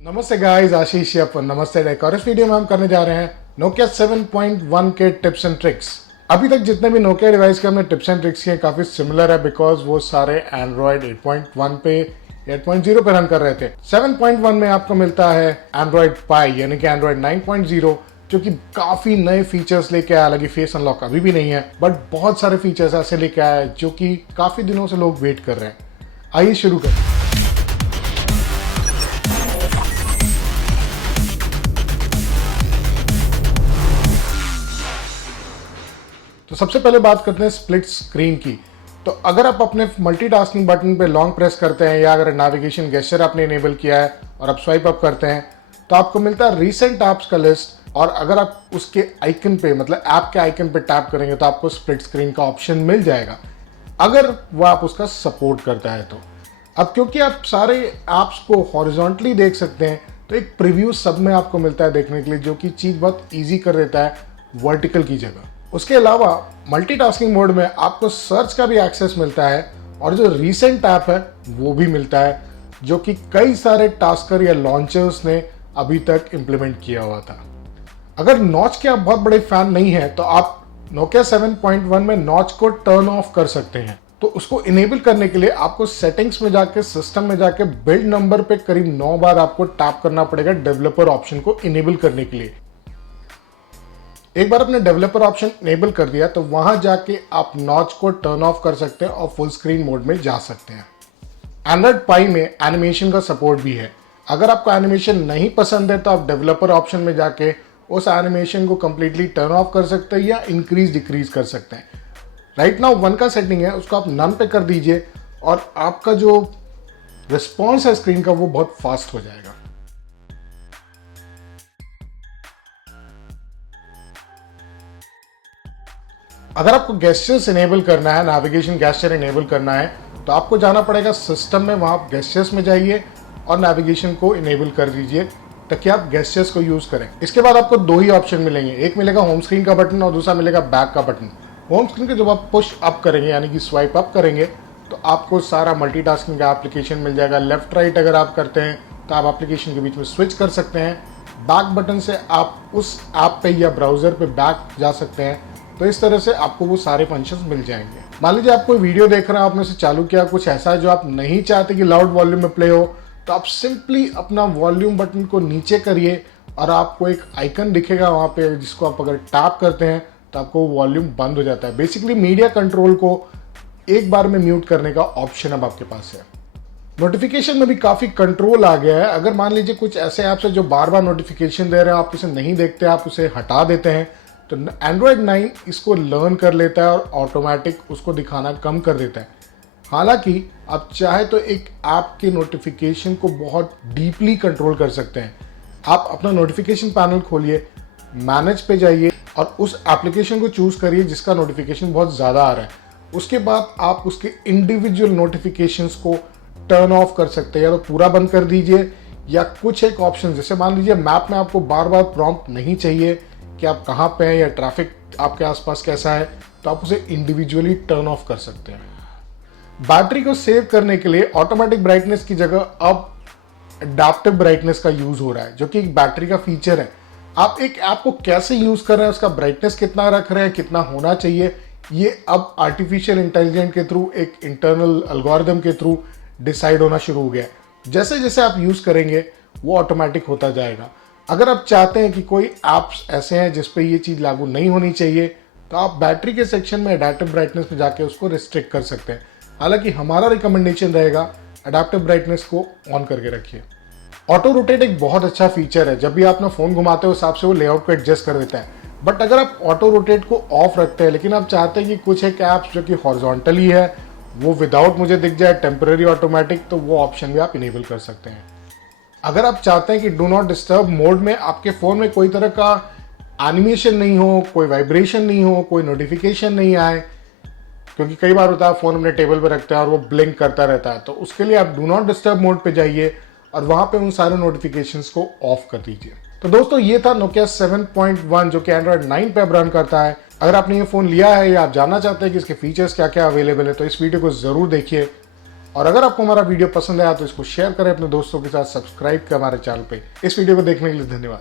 नमस्ते गाइस, आशीष अपन नमस्ते। एक और इस वीडियो में हम करने जा रहे हैं नोकिया 7.1 के टिप्स एंड ट्रिक्स। अभी तक जितने भी नोकिया डिवाइस के हमने टिप्स एंड ट्रिक्स किए काफी सिमिलर है, बिकॉज वो सारे एंड्रॉयड 8.1 पे 8.0 पे रन कर रहे थे। 7.1 में आपको मिलता है एंड्रॉयड पाई यानी कि एंड्रॉयड 9.0, जो कि काफी नए फीचर्स लेके आया। हालांकि फेस अनलॉक अभी भी नहीं है, बट बहुत सारे फीचर्स ऐसे लेके आया है जो कि काफी दिनों से लोग वेट कर रहे हैं। आइए शुरू करें। तो सबसे पहले बात करते हैं स्प्लिट स्क्रीन की। तो अगर आप अपने मल्टीटास्किंग बटन पे लॉन्ग प्रेस करते हैं या अगर नेविगेशन गेस्चर आपने इनेबल किया है और आप स्वाइप अप करते हैं तो आपको मिलता है रीसेंट ऐप्स का लिस्ट। और अगर आप उसके आइकन पे मतलब ऐप के आइकन पे टैप करेंगे तो आपको स्प्लिट स्क्रीन का ऑप्शन मिल जाएगा, अगर वो आप उसका सपोर्ट करता है तो। अब क्योंकि आप सारे ऐप्स को हॉरिजॉन्टली देख सकते हैं तो एक प्रीव्यू सब में आपको मिलता है देखने के लिए, जो कि चीज़ बहुत ईजी कर देता है वर्टिकल की जगह। उसके अलावा मल्टीटास्किंग मोड में आपको सर्च का भी एक्सेस मिलता है और जो रीसेंट ऐप है वो भी मिलता है, जो कि कई सारे टास्कर या लॉन्चर्स ने अभी तक इम्प्लीमेंट किया हुआ था। अगर नॉच के आप बहुत बड़े फैन नहीं हैं तो आप नोकिया 7.1 में नॉच को टर्न ऑफ कर सकते हैं। तो उसको इनेबल करने के लिए आपको सेटिंग्स में जाके सिस्टम में जाके बिल्ड नंबर पे करीब 9 बार आपको टैप करना पड़ेगा डेवलपर ऑप्शन को इनेबल करने के लिए। एक बार अपने डेवलपर ऑप्शन इनेबल कर दिया तो वहां जाके आप नॉच को टर्न ऑफ कर सकते हैं और फुल स्क्रीन मोड में जा सकते हैं। एंड्रॉयड पाई में एनिमेशन का सपोर्ट भी है। अगर आपको एनिमेशन नहीं पसंद है तो आप डेवलपर ऑप्शन में जाके उस एनिमेशन को कंप्लीटली टर्न ऑफ कर सकते हैं या इंक्रीज डिक्रीज कर सकते हैं। राइट नाउ 1 का सेटिंग है, उसको आप नन पे कर दीजिए और आपका जो रिस्पॉन्स है स्क्रीन का वो बहुत फास्ट हो जाएगा। अगर आपको गेस्चर्स इनेबल करना है, नेविगेशन गेस्चर इनेबल करना है, तो आपको जाना पड़ेगा सिस्टम में, वहाँ गेस्चर्स में जाइए और नेविगेशन को इनेबल कर दीजिए ताकि आप गेस्चर्स को यूज़ करें। इसके बाद आपको 2 ही ऑप्शन मिलेंगे, एक मिलेगा होम स्क्रीन का बटन और दूसरा मिलेगा बैक का बटन। होम स्क्रीन के जब आप पुश अप करेंगे यानी कि स्वाइप अप करेंगे तो आपको सारा मल्टीटास्किंग का एप्लीकेशन मिल जाएगा। लेफ्ट राइट अगर आप करते हैं तो आप एप्लीकेशन के बीच में स्विच कर सकते हैं। बैक बटन से आप उस ऐप पे या ब्राउज़र पे बैक जा सकते हैं। तो इस तरह से आपको वो सारे फंक्शंस मिल जाएंगे। मान लीजिए आप कोई वीडियो देख रहे हैं, आपने से चालू किया, कुछ ऐसा है जो आप नहीं चाहते कि लाउड वॉल्यूम में प्ले हो, तो आप सिंपली अपना वॉल्यूम बटन को नीचे करिए और आपको एक आइकन दिखेगा वहाँ पे, जिसको आप अगर टैप करते हैं तो आपको वॉल्यूम बंद हो जाता है। बेसिकली मीडिया कंट्रोल को एक बार में म्यूट करने का ऑप्शन अब आपके पास है। नोटिफिकेशन में भी काफ़ी कंट्रोल आ गया है। अगर मान लीजिए कुछ ऐसे ऐप्स है जो बार बार नोटिफिकेशन दे रहे हैं, आप उसे नहीं देखते, आप उसे हटा देते हैं, तो एंड्रॉयड 9 इसको लर्न कर लेता है और ऑटोमेटिक उसको दिखाना कम कर देता है। हालांकि आप चाहे तो एक ऐप के नोटिफिकेशन को बहुत डीपली कंट्रोल कर सकते हैं। आप अपना नोटिफिकेशन पैनल खोलिए, मैनेज पे जाइए और उस एप्लीकेशन को चूज करिए जिसका नोटिफिकेशन बहुत ज़्यादा आ रहा है। उसके बाद आप उसके इंडिविजुअल नोटिफिकेशंस को टर्न ऑफ कर सकते हैं, या तो पूरा बंद कर दीजिए या कुछ एक ऑप्शन, जैसे मान लीजिए मैप में आपको बार बार प्रॉम्प्ट नहीं चाहिए कि आप कहाँ पे हैं या ट्रैफिक आपके आसपास कैसा है, तो आप उसे इंडिविजुअली टर्न ऑफ कर सकते हैं। बैटरी को सेव करने के लिए ऑटोमेटिक ब्राइटनेस की जगह अब एडाप्टिव ब्राइटनेस का यूज हो रहा है, जो कि एक बैटरी का फीचर है। आप एक ऐप को कैसे यूज कर रहे हैं, उसका ब्राइटनेस कितना रख रहे हैं, कितना होना चाहिए, ये अब आर्टिफिशियल इंटेलिजेंस के थ्रू, एक इंटरनल एल्गोरिदम के थ्रू डिसाइड होना शुरू हो गया है। जैसे जैसे आप यूज करेंगे वो ऑटोमेटिक होता जाएगा। अगर आप चाहते हैं कि कोई ऐप्स ऐसे हैं जिस पे ये चीज़ लागू नहीं होनी चाहिए, तो आप बैटरी के सेक्शन में एडाप्टिव ब्राइटनेस में जाके उसको रिस्ट्रिक्ट कर सकते हैं। हालांकि हमारा रिकमेंडेशन रहेगा एडाप्टिव ब्राइटनेस को ऑन करके रखिए। ऑटो रोटेट एक बहुत अच्छा फीचर है। जब भी आप अपना फ़ोन घुमाते हो उस हिसाब से वो लेआउट को एडजस्ट कर देता है। बट अगर आप ऑटो रोटेट को ऑफ रखते हैं लेकिन आप चाहते हैं कि कुछ एक ऐप्स जो कि हॉरिजॉन्टली है वो विदाउट मुझे दिख जाए, टेम्पररी ऑटोमेटिक, तो वो ऑप्शन भी आप इनेबल कर सकते हैं। अगर आप चाहते हैं कि डू नॉट डिस्टर्ब मोड में आपके फ़ोन में कोई तरह का एनिमेशन नहीं हो, कोई वाइब्रेशन नहीं हो, कोई नोटिफिकेशन नहीं आए, क्योंकि कई बार होता है फ़ोन अपने टेबल पर रखते हैं और वो ब्लिंक करता रहता है, तो उसके लिए आप डू नॉट डिस्टर्ब मोड पे जाइए और वहाँ पे उन सारे नोटिफिकेशंस को ऑफ कर दीजिए। तो दोस्तों ये था नोकिया 7.1 जो कि एंड्रॉयड 9 पे अब रन करता है। अगर आपने ये फ़ोन लिया है या आप जानना चाहते हैं कि इसके फीचर्स क्या क्या अवेलेबल है तो इस वीडियो को ज़रूर देखिए। और अगर आपको हमारा वीडियो पसंद आया तो इसको शेयर करें अपने दोस्तों के साथ, सब्सक्राइब करें हमारे चैनल पे। इस वीडियो को देखने के लिए धन्यवाद।